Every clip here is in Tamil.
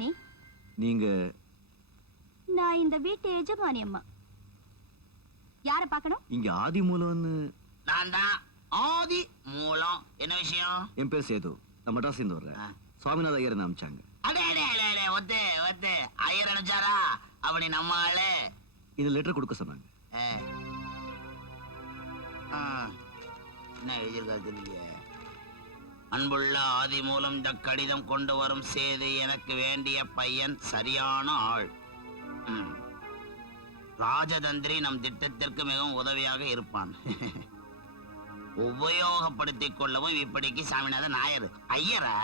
நீ நீங்க நான் இந்த வீட்டு எஜமானி அம்மா. யார பார்க்கணும்? இங்க ஆதி மூலம்னு நான் தான். ஆதி மூலம். என்ன விஷயம்? என் பேர் சேது. நான் மெட்ராஸ் இருந்து வர்றேன். சுவாமிநாத ஐயர் அமிச்சாங்க அடே அடே அடே அடே ஒத்து ஒத்து. ஐயர் நினைச்சாரா? அப்படி நம்ம ஆளு. இந்த லெட்டர் கொடுக்க சொன்னாங்க. என்ன எழுதியிருக்காரு தெரியல அன்புள்ள ஆதி மூலம் இந்த கடிதம் கொண்டு வரும் சேது எனக்கு வேண்டிய பையன் சரியான ஆள். ராஜதந்திரி நம் திட்டத்திற்கு மிகவும் உதவியாக இருப்பான். உபயோகப்படுத்திக் கொள்ளவும் இப்படிக்கு சாமிநாதன் நாயர். ஐயரா?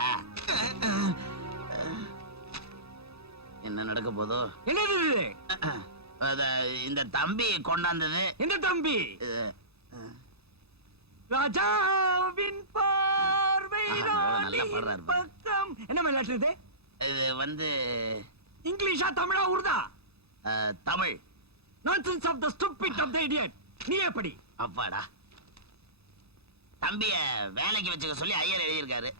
என்ன நடக்க போதோ? என்னது இந்த தம்பி கொண்டாந்தது. இந்த தம்பி? ராஜாவின் ஆஹா, நல்லா ராணியின் பாடுறாரு பாரு. பக்கம். என்ன மாதிரி letter இது? இது வந்து இங்கிலீஷா தமிழா உருதா? Tamil. Nonsense of the stupid of the idiot நீ எப்படி? அப்பாடா. தம்பிய வேலைக்கு வச்சுக்க சொல்லி ஐயர் எழுதியிருக்காரு.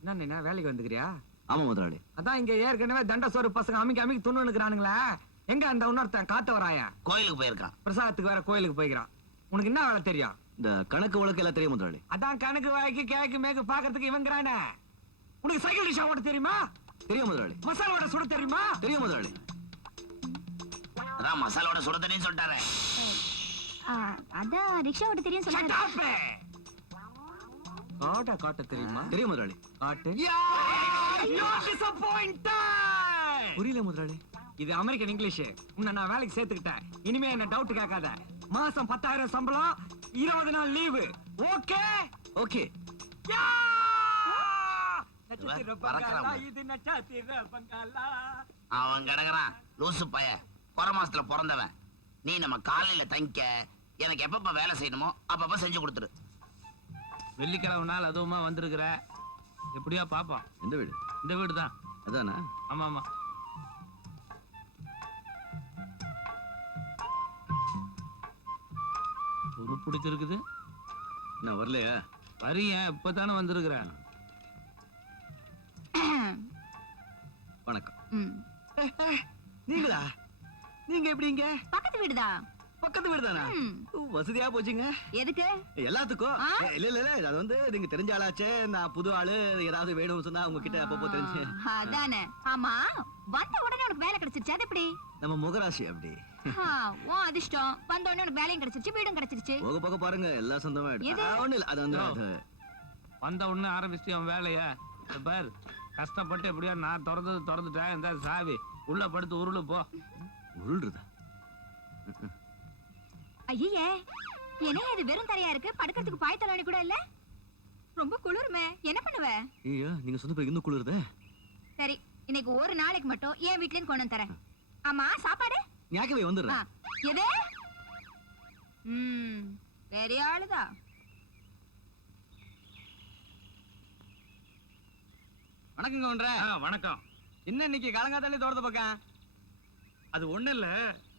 என்ன என்ன வேலைக்கு வந்துக்கிறியா? ஆமா முதலாளி. அதான் இங்க ஏற்கனவே தண்டசோறு பசங்க அமைக்க அமைக்க துண்ணு நிக்கிறானுங்களே எங்க அந்த இன்னொருத்தன் காத்த வராயா கோயிலுக்கு போயிருக்கான். பிரசாதத்துக்கு வேற கோயிலுக்கு போய்க்கிறான். உனக்கு என்ன வேலை தெரியும்? இந்த கணக்கு வழக்கு எல்லாம் தெரியும் முதலாளி? அதான் கணக்கு வாய்க்கு கேக்கு மேக்கு பாக்குறதுக்கு இவங்கிறானே உனக்கு சைக்கிள் ரிஷா ஓட்ட தெரியுமா? தெரியும் முதலாளி. மசாலா ஓட சுட தெரியுமா? தெரியும் முதலாளி. அதான் மசாலோட சுட தண்ணின்னு சொல்லிட்டாரு. அதான் ரிக்ஷா ஓட்ட தெரியும் up! காட்ட காட்ட தெரியுமா? தெரியும் முதலாளி. காட்டு! புரியல முதலாளி. இது அமெரிக்கன் இங்கிலீஷ் உன்னை நான் வேலைக்கு சேர்த்துக்கிட்டேன். இனிமே என்ன டவுட் கேட்காத மாசம் பத்தாயிரம் சம்பளம் இருபது நாள் லீவு ஓகே ஓகே அவன். கிடக்குறான். லூசு பைய. குறை மாசத்துல பிறந்தவன். நீ நம்ம காலையில தங்கிக்க. எனக்கு எப்பப்ப வேலை செய்யணுமோ அப்பப்ப செஞ்சு கொடுத்துரு. வெள்ளிக்கிழமை நாள் அதுவுமா வந்திருக்கிற. எப்படியா பாப்போம் எந்த வீடு? இந்த வீடு தான் அதானா? ஆமா ஆமா பிடிச்சிருக்குது. நான் வரலையா? வரிய இப்பதானே வந்திருக்கிறேன். வணக்கம். நீங்களா? நீங்க எப்படிங்க பக்கத்து வீடுதான் பக்கத்து வீடு தானா. வசதியா போச்சுங்க. எதுக்கு? எல்லாத்துக்கும்? இல்ல இல்ல இல்ல அது வந்து நீங்க தெரிஞ்ச ஆளாச்சே. நான் புது ஆளு ஏதாவது வேணும்னு சொன்னா உங்ககிட்ட அப்பப்போ தெரிஞ்சு. அதானே. ஆமா வந்த உடனே உனக்கு வேலை கிடைச்சிருச்சு? அது எப்படி? நம்ம முகராசி அப்படி. உன் அதிர்ஷ்டம். வந்த உடனே உனக்கு வேலையும் கிடைச்சிருச்சு வீடும் கிடைச்சிருச்சு. போக போக பாருங்க எல்லா சொந்தமா எது? ஒண்ணு இல்ல அது வந்து. அது வந்த உடனே ஆரம்பிச்சு அவன் வேலைய இந்த பார் கஷ்டப்பட்டு எப்படியா நான் திறந்தது திறந்துட்டேன் இந்த சாவி. உள்ள படுத்து உருளு போ. உருள்றதா? ஐயே என்ன இது வெறும் தரையா இருக்கு? படுக்கிறதுக்கு பாய் தலைவணி கூட இல்ல? ரொம்ப குளிருமே என்ன பண்ணுவ? ஐயோ நீங்க சொந்த பிறகு இன்னும் குளிருதே? சரி இன்னைக்கு ஒரு நாளைக்கு மட்டும் என் வீட்ல இருந்து கொண்டு வந்து தரேன். ஆமா சாப்பாடு? ஞாக்கவே வந்துடுறேன். எது? ம் பெரிய ஆளுதான் வணக்கங்க ஒன்ற ஆ, வணக்கம். என்ன இன்னைக்கு காலங்காத்தாலே தோட்டத்தை பக்கம் அது ஒண்ணு இல்ல.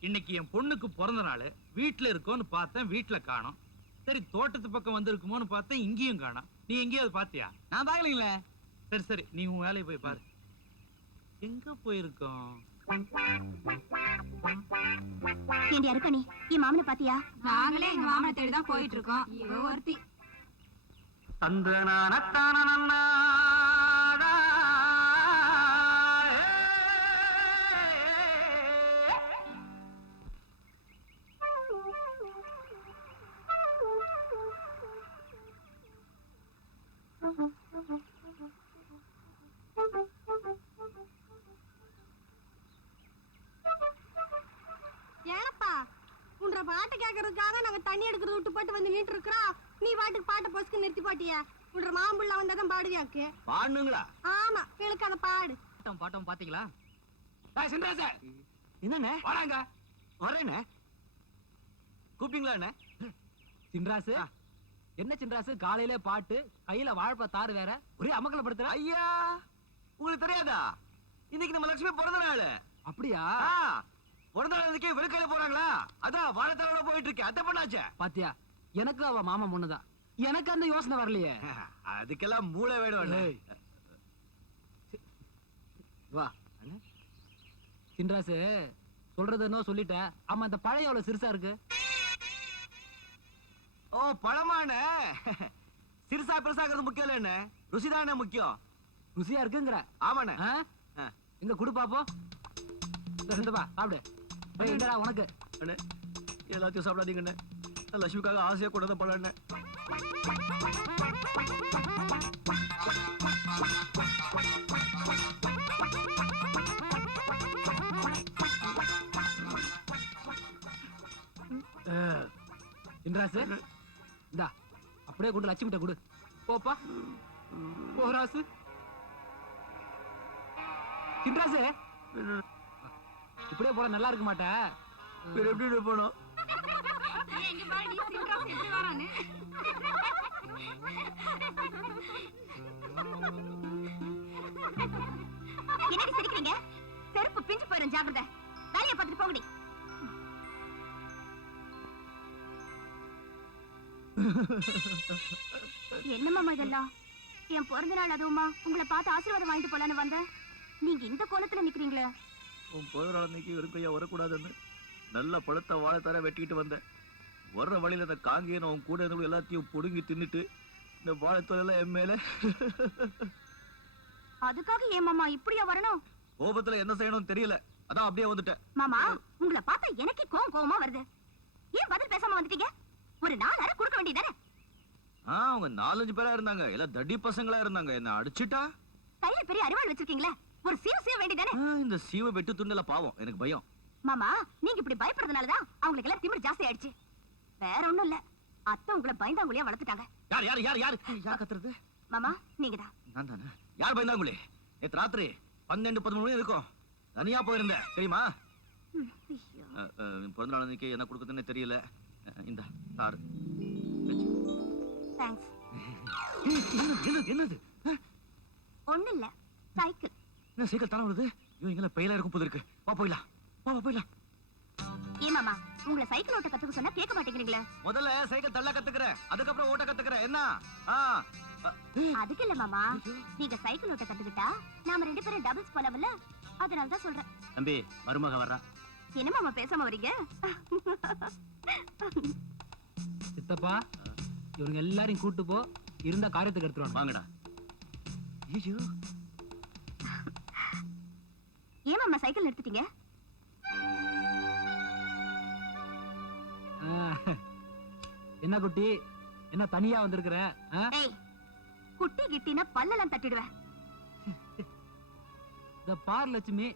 இன்னைக்கு என் பொண்ணுக்கு பிறந்த நாள். வீட்டுல இருக்கோன்னு பார்த்தேன் வீட்டுல காணோம். சரி தோட்டத்து பக்கம் வந்திருக்குமோன்னு பார்த்தேன் இங்கேயும் காணோம். நீ எங்கேயாவது பாத்தியா? நான் பாக்கலீங்களே சரி சரி. நீ உன் வேலையை போய் பாரு. எங்க போயிருக்கோம்? ஏண்டி அருக்கணி என் மாமனை பாத்தியா? நாங்களே எங்க மாமனை தேடி தான் போயிட்டு இருக்கோம். இவ ஒருத்தி. ஏனப்பா பாட்டு கேட்கறதுக்காக நாங்க தண்ணி எடுக்கிறது விட்டு போட்டு வந்து நின்று இருக்கிறோம் நீ பாட்டுக்கு பாட்டை பொசுக்கு நிறுத்தி பாட்டியா. உன்ற மாம்புள்ள வந்தாதான் பாடுவியாக்கு பாடணுங்களா ஆமா இழுக்காத பாடு. பாட்டம் பாட்டம் பாத்தீங்களா? என்னண்ணே? வரேண்ணே. கூப்பிட்டீங்களா சின்ராசு? என்ன சின்ராசு? காலையில பாட்டு கையில வாழைப்ப தாறு வேற. ஒரே அமக்கல படுத்துற ஐயா உங்களுக்கு தெரியாதா? இன்னைக்கு நம்ம லட்சுமி பிறந்த நாள். அப்படியா? ஆ, பிறந்த நாள் இன்னைக்கு வெறுக்கையில போறாங்களா? அதான் வாழைத்தரோட போயிட்டு இருக்கேன். அத்தை பண்ணாச்சே? பாத்தியா எனக்கு அவ மாமா பொண்ணுதான் எனக்கு அந்த யோசனை வரலையே. அதுக்கெல்லாம் மூளை வேணும். வா. சின்ராசு சொல்றது என்ன சொல்லிட்ட. ஆமா இந்த பழைய எவ்வளவு சிறுசா இருக்கு? ஓ பழமான சிறுசா பெருசாகிறது முக்கியம் இல்ல என்ன ருசிதானே முக்கியம். ருசியா இருக்குங்கிற. ஆமாண்ணே. எங்க குடு பாப்போம். சாப்பிடு. இந்தடா உனக்கு? அண்ணே எல்லாத்தையும் சாப்பிடாதீங்கண்ணே நான் லட்சுமிக்காக ஆசையா கொண்டு வந்த பழம் அண்ணே. சின்ராசு இந்தா அப்படியே கொண்டு லட்சுமிட்ட கொடு. போப்பா. போ ராசு சின்ராசு இப்படியே போட நல்லா இருக்க மாட்டேன் வேற எப்படி போனோம்? எங்க என்னடி சிரிக்கிறீங்க? செருப்பு பிஞ்சு போயிடும் ஜாக்கிரத. வேலையை பார்த்துட்டு போங்கடி என்னம்மா இதெல்லாம்? என் பிறந்த நாள் அதுவுமா? உங்களை பார்த்து ஆசீர்வாதம் வாங்கிட்டு போலான்னு வந்தேன். நீங்க இந்த கோலத்துல நிக்கிறீங்களே. உன் நாள் அன்னைக்கு வெறும் கையா வரக்கூடாதுன்னு நல்ல பழுத்த வாழைத்தார வெட்டிக்கிட்டு வந்தேன். வர்ற வழியில அந்த காங்கேயன் உன் கூட இருந்தவங்க எல்லாத்தையும் புடுங்கி தின்னுட்டு இந்த வாழைத்தோலெல்லாம் என் மேல. அதுக்காக ஏன் மாமா இப்படியா வரணும்? கோபத்துல என்ன செய்யணும்னு தெரியல. அதான் அப்படியே வந்துட்டேன். மாமா உங்களை பார்த்தா எனக்கு கோவம் கோவமா வருது. ஏன் பதில் பேசாம வந்துட்டீங்க? ஒரு நாலு அரை கொடுக்க வேண்டியதானே? ஆ அவங்க நாலஞ்சு பேரா இருந்தாங்க. எல்லாம் தடி பசங்களா இருந்தாங்க. என்ன அடிச்சிட்டா? கையில பெரிய அரிவாள் வச்சிருக்கீங்களே. ஒரு சீவ சீவ வேண்டியதானே இந்த சீவ வெட்டு துண்டுல பாவம். எனக்கு பயம். மாமா நீங்க இப்படி பயப்படுறதுனாலதான் அவங்களுக்கு எல்லாம் திமிர் ஜாஸ்தி ஆயிடுச்சு. வேற ஒண்ணும் இல்ல. அத்தை உங்களை பயந்தாங்குழியா வளர்த்துட்டாங்க. யார் யார் யார் யார்? யார் கத்துறது? மாமா நீங்கதான் நான் தானே? யார் பயந்தாங்களே நேத்து ராத்திரி பன்னெண்டு பதிமூணு மணி இருக்கும் தனியா போயிருந்தேன். தெரியுமா? பிறந்த நாள் அன்னைக்கு என்ன கொடுக்குதுன்னு தெரியல. இந்த தாரு. தேங்க்ஸ் என்னது என்னது ஒண்ணும் இல்ல. சைக்கிள் என்ன சைக்கிள் தானே வருது ஐயோ இங்கே பெயிலா இருக்கும் போது இருக்கு. வா போயிடலாம். வா வா போயிடலாம். ஏ மாமா உங்களை சைக்கிள் ஓட்ட கத்துக்க சொன்னா கேட்க மாட்டேங்கிறீங்களே. முதல்ல சைக்கிள் தள்ள கத்துக்கிறேன். அதுக்கப்புறம் ஓட்ட கத்துக்கிறேன். என்ன? அதுக்கு இல்ல மாமா. நீங்க சைக்கிள் ஓட்ட கத்துக்கிட்டா நாம ரெண்டு பேரும் டபுள்ஸ் போலாம்ல? அதனால தான் சொல்றேன். தம்பி மருமக வர்றா. என்ன மாமா பேசாம வரீங்க சித்தப்பா இவங்க எல்லாரையும் கூட்டு போ. இருந்த காரியத்துக்கு எடுத்துருவாங்க வாங்கடா. ஐயோ சைக்கிள் நிறுத்திட்டீங்க என்ன குட்டி? என்ன தனியா வந்திருக்கிற? குட்டி கிட்டினா பல்லெல்லாம் தட்டிடுவேன். இந்த பார் லட்சுமி.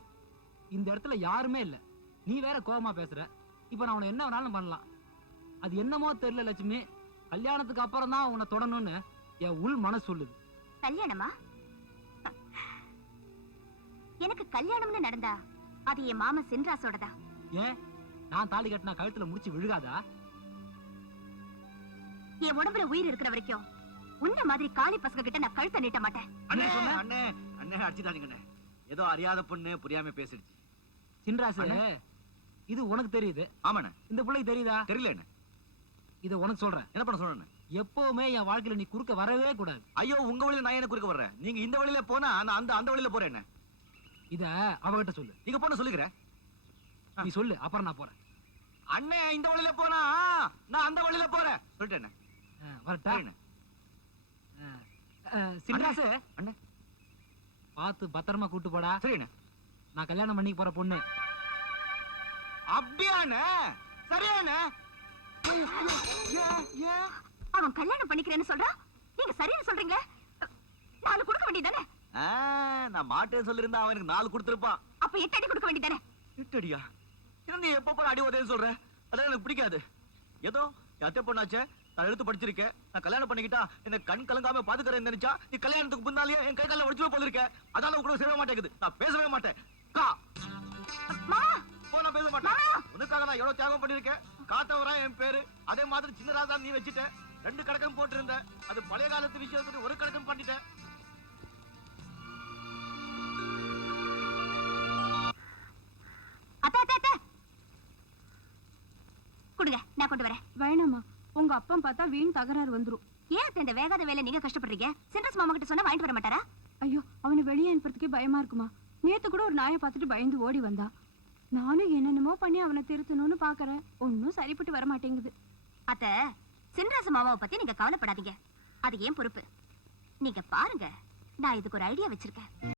இந்த இடத்துல யாருமே இல்ல. நீ வேற கோவமா பேசுற. இப்ப நான் உன்னை என்ன வேணாலும் பண்ணலாம். அது என்னமோ தெரியல லட்சுமி. கல்யாணத்துக்கு அப்புறம் தான் உன்னை தொடணும்னு என் உள் மனசு சொல்லுது. கல்யாணமா? எனக்கு கல்யாணம்னு நடந்தா அது என் மாமா சென்றாசோடதா. ஏன்? நான் தாலி கட்டினா கழுத்துல முடிச்சு விழுகாதா? என் உடம்புல உயிர் இருக்கிற வரைக்கும் உன்ன மாதிரி காளி பசங்க கிட்ட நான் கழுத்தை நீட்ட மாட்டேன். அண்ணே அண்ணே அண்ணே அடிச்சுட்டானுங்கண்ணே ஏதோ அறியாத பொண்ணு புரியாம பேசிடுச்சு. சின்ராசு அண்ணே. இது உனக்கு தெரியுது. ஆமாண்ணே. இந்த பிள்ளைக்கு தெரியுதா? தெரியல என்ன இதை உனக்கு சொல்றேன். என்ன பண்ண சொல்லணும் எப்பவுமே என் வாழ்க்கையில நீ குறுக்க வரவே கூடாது. ஐயோ உங்க வழியில நான் என்ன குறுக்க வர்றேன்? நீங்க இந்த வழியில போனா நான் அந்த அந்த வழியில போறேன் இத அவகிட்ட சொல்லு. நீங்க போன சொல்லுகிறேன் நீ சொல்லு அப்புறம் நான் போறேன். அண்ணே இந்த வழியில போனா? நான் அந்த வழியில போறேன். சொல்லிட்டேன் வரட்டா. சின்ராசு. அண்ணே பார்த்து பத்திரமா கூட்டு போடா. சரிண்ணே நான் கல்யாணம் பண்ணிக்க போற பொண்ணு. அப்படியாண்ணே சரியாண்ணே அவன் கல்யாணம் பண்ணிக்கிறேன்னு சொல்றான் நீங்க சரின்னு சொல்றீங்களே? நாலு கொடுக்க வேண்டியதானே நான் மாட்டேன்னு சொல்லியிருந்தா அவன் எனக்கு நாலு கொடுத்துருப்பான். அப்ப எட்டு அடி கொடுக்க வேண்டியதானே எட்டடியா என்ன நீ எப்ப போற அடி உதவி சொல்ற? அதான் எனக்கு பிடிக்காது. ஏதோ அத்தை பொண்ணாச்சே நான் எழுத்து படிச்சிருக்கேன். நான் கல்யாணம் பண்ணிக்கிட்டா என்ன கண் கலங்காம பாத்துக்கிறேன் நினைச்சா நீ கல்யாணத்துக்கு முன்னாலேயே என் கை கால உடச்சு போல இருக்க அதால கூட சேரவே மாட்டேங்குது. நான் பேசவே மாட்டேன். கா. மாமா போ நான் பேச மாட்டேன். உனக்காக நான் எவ்வளவு தியாகம் பண்ணிருக்கேன் காத்தவரா என் பேரு. அதே மாதிரி சின்ன ராஜா நீ வச்சுட்ட ரெண்டு கணக்கம் போட்டிருந்த அது பழைய காலத்து விஷயத்துக்கு ஒரு கணக்கம் பண்ணிட்டேன். கொண்டு வரேன். வேணாமா உங்க அப்பா பார்த்தா வீண் தகராறு வந்துரும். ஏன் இந்த வேகாத வேலை நீங்க கஷ்டப்படுறீங்க? சென்ட்ரஸ் மாமா கிட்ட சொன்னா வாங்கிட்டு வர மாட்டாரா? ஐயோ அவனை வெளியே அனுப்புறதுக்கே பயமா இருக்குமா? நேத்து கூட ஒரு நாயை பார்த்துட்டு பயந்து ஓடி வந்தா. நானும் என்னென்னமோ பண்ணி அவனை திருத்தணும்னு பாக்குறேன். ஒன்னும் சரிப்பட்டு வர மாட்டேங்குது. அத்த சென்ட்ராச மாமாவை பத்தி நீங்க கவலைப்படாதீங்க. அது ஏன் பொறுப்பு? நீங்க பாருங்க. நான் இதுக்கு ஒரு ஐடியா வச்சிருக்கேன்.